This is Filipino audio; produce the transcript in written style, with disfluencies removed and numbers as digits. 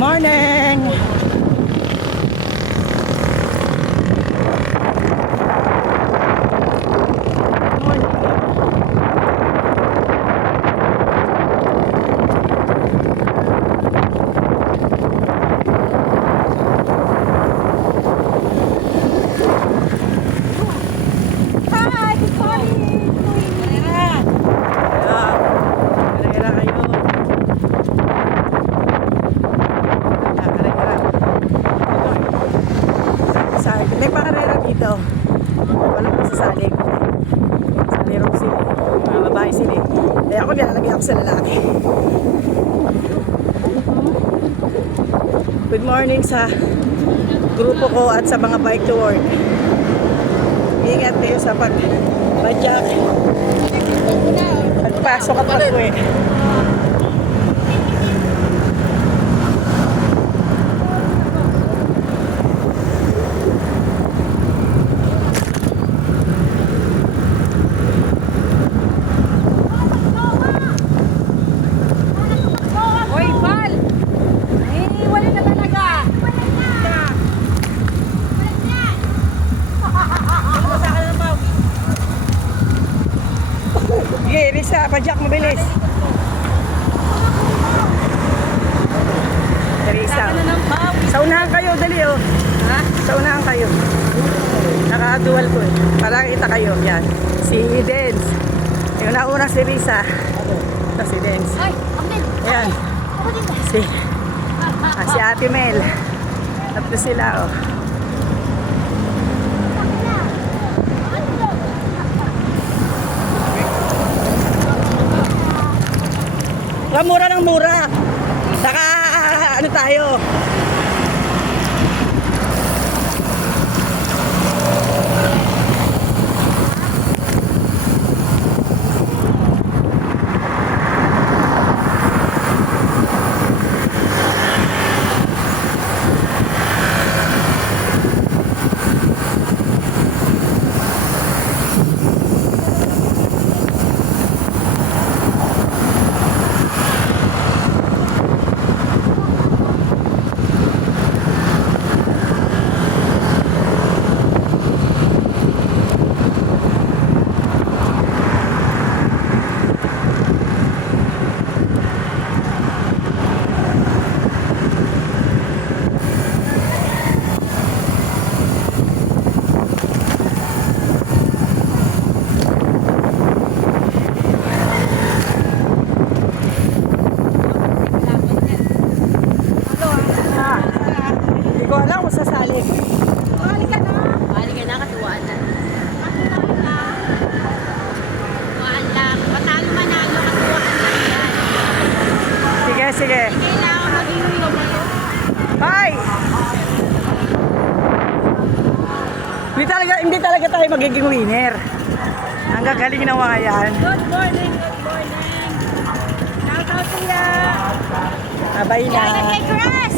Morning! Hi! Good morning! May pakarera dito. Walang masasalig. Mayroong sila. Mga babae sila. Kaya ako nilalagay ako sa lalaki. Good morning sa grupo ko at sa mga bike to work. Ingat kayo sa pag-badyak. Pagpasok at pag-uwi. Hoy, Val! Eh, wala na talaga! Sige, Risa, padyak mabilis. Risa. Sa unahan kayo, dali oh. Ha? Sa unahan kayo. Naka-dual ko eh. Para kita kayo. Yan. Si Dens. Yung nauna si Risa. Ito si Dens. Ay, ako din! Ayan. Ako din! Si Ate Mel. Tatlo sila oh. Mura ng mura. Saka ano tayo? Hindi ko alam kung sasalig. Balik ka na! Balik ka na, katuwaan na. Katuwaan lang. Matalo manalo, katuwaan lang yan. Sige, sige. Kailangan mag-inom na yun. Bye! Hindi talaga tayo magiging winner. Ang gagaling ng mga yan. Good morning, good morning. Shout out to ya. Abay na. Kay Crush!